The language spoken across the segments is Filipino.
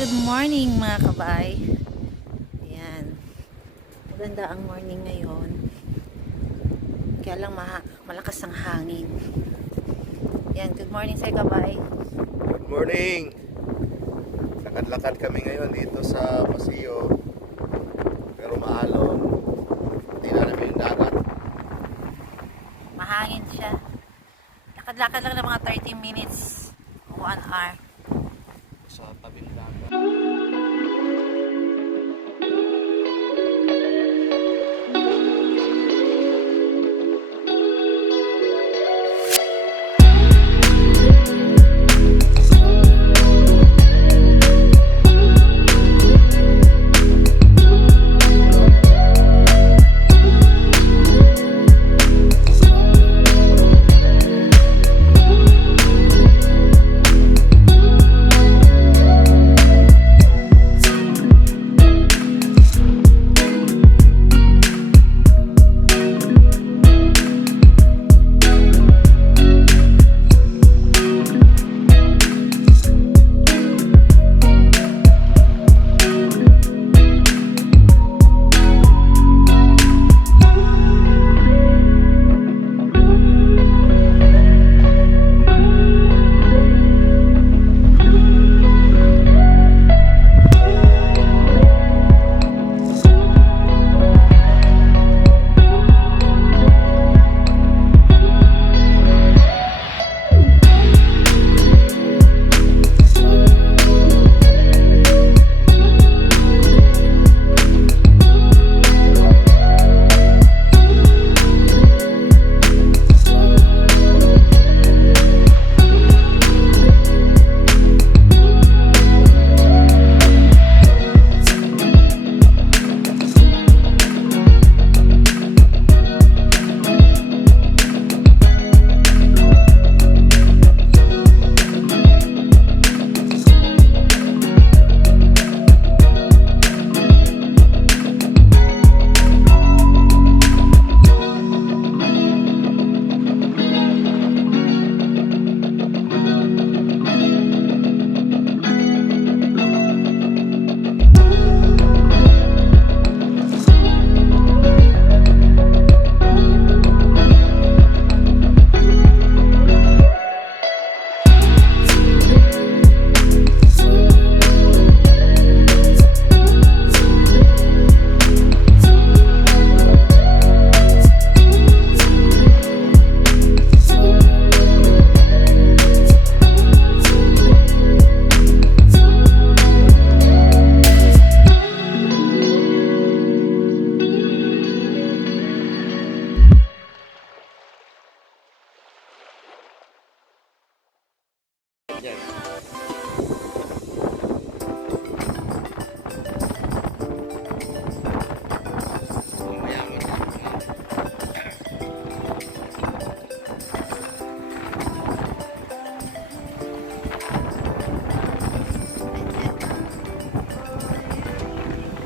good morning mga kabay. Ayan. Maganda ang morning ngayon. Kaya lang malakas ang hangin. Ayan, good morning sa kabay. Good morning! Lakad-lakad kami ngayon dito sa Paseo. Pero maalon. Tingnan namin yung dagat. Mahangin siya. Lakad-lakad lang ng mga 30 minutes. 1 hour. Sa tabing dagat.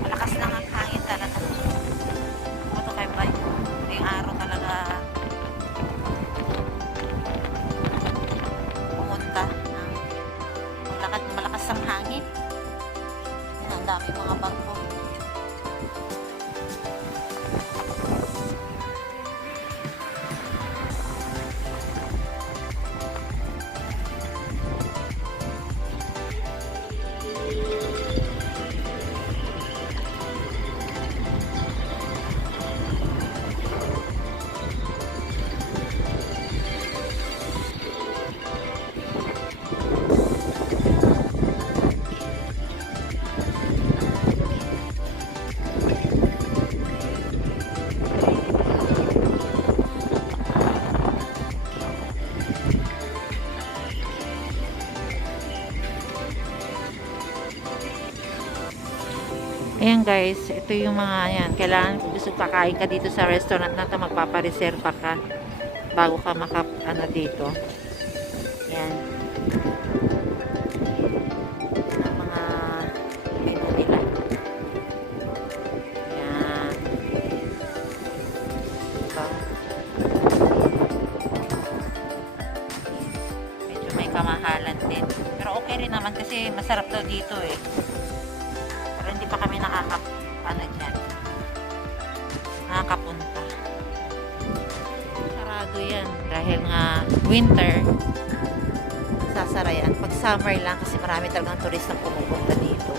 Malakas lang ang hangin talaga. Ito kay bay. Yung araw talaga pumunta. Malakas ang hangin. Ang dami mga barko. Ayan guys, ito yung mga yan. Kailangan kung gusto kakain ka dito sa restaurant na ito, magpapareserva ka bago ka dito. Yan. Ang mga menu nila. Yan. Diba? Medyo may kamahalan din. Pero okay rin naman kasi masarap daw dito eh. Pero hindi pa kami nakakapunta. Sarado yan. Dahil nga winter, sasara yan. Pag summer lang kasi marami talagang turistang pumupunta dito.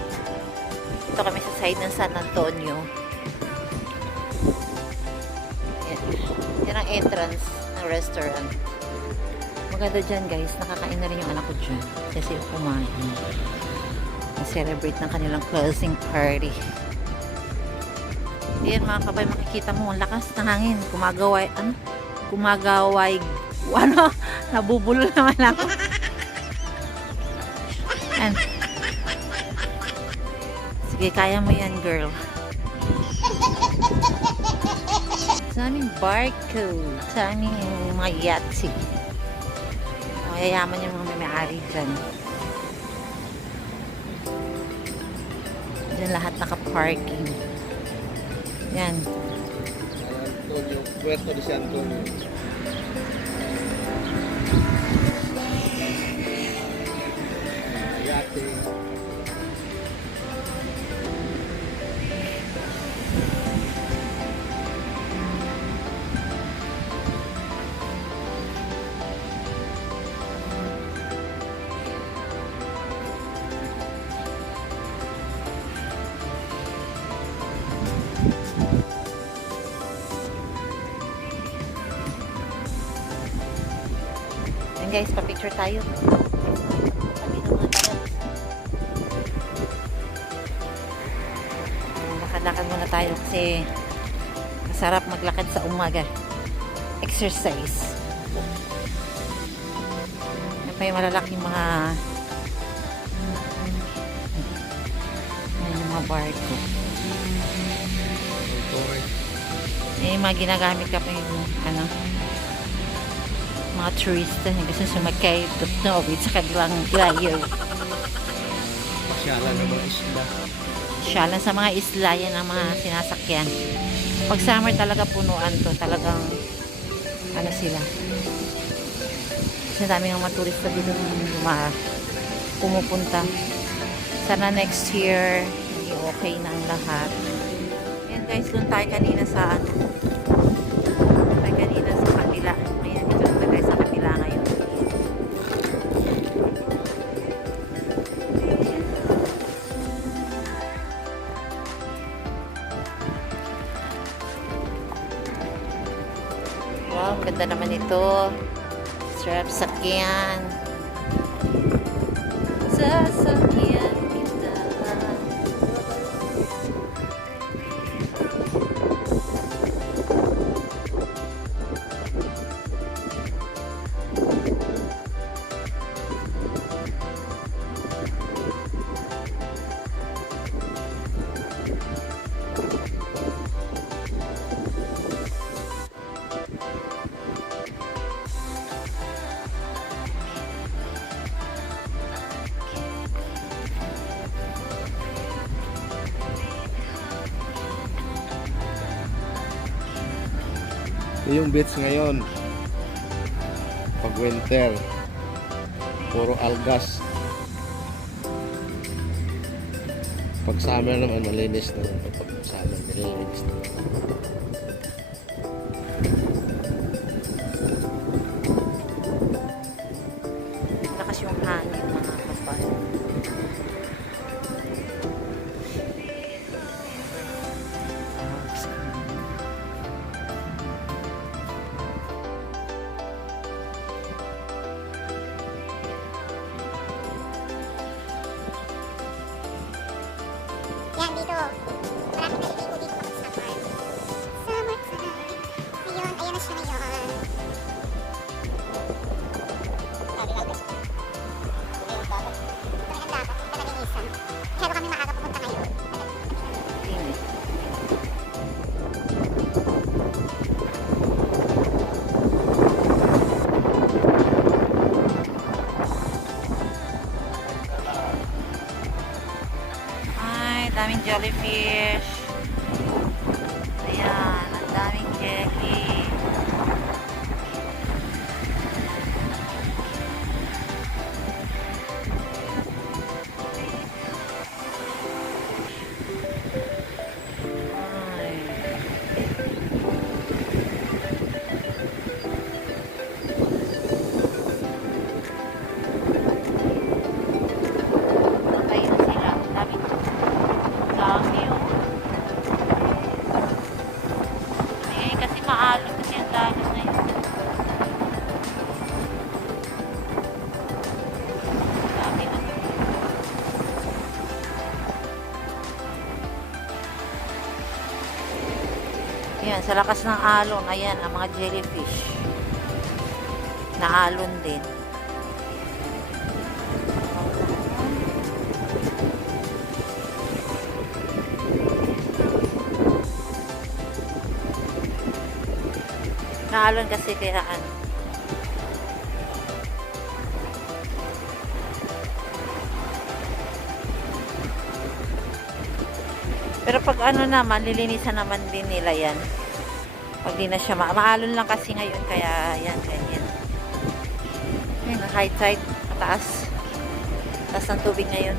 Ito kami sa side ng San Antonio. Yan ang entrance ng restaurant. Maganda dyan guys, nakakain na rin yung anak ko dyan kasi kumain. Na-celebrate ng kanilang closing party. Yan mga kabay, makikita mo ang lakas ng hangin. Kumagaway, nabubulol naman ako. Yan. Sige, kaya mo yan girl. Sa aming barcode, sa aming mga yatsi. Mayayaman yung mga may-ari dyan. Dyan lahat naka-parking. Yan. Antonio, Puerto de San Antonio. Yate. Guys, pa-picture tayo. Lakad-lakad muna tayo kasi masarap maglakad sa umaga. Exercise. Yan pa yung malalaking mga yung mga barko. Yung mga ginagamit ka pa yung mga turista na gusto sumakay sa kanilang glayo. Pasyalan ng mga isla. Pasyalan sa mga isla yan ang mga sinasakyan. Pag summer talaga punuan to, talagang sila. Kasi dami ng mga turista dito pumupunta. Sana next year okay na ang lahat. Yan guys, doon tayo kanina sa kabila. Ayan, dito na tayo sa kabila ngayon. Wow, ganda naman ito. Sarap sakyan. Sasakyan kita. Yung beach ngayon pag winter puro algas, pag summer naman malinis na, pag summer malinis na. Lakas yung hangin mga kapal. Yan, dito. Marami naliligo dito sa summer. Summer. Yan, sa lakas ng alon, ayan, ang mga jellyfish. Naalon din. Naalon kasi kaya ano. Pero pag ano naman, lilinisan naman din nila yan. Pag di na siya maalon lang kasi ngayon, kaya yan, ganyan. Ayun, high tide, mataas. Taas ng tubig ngayon.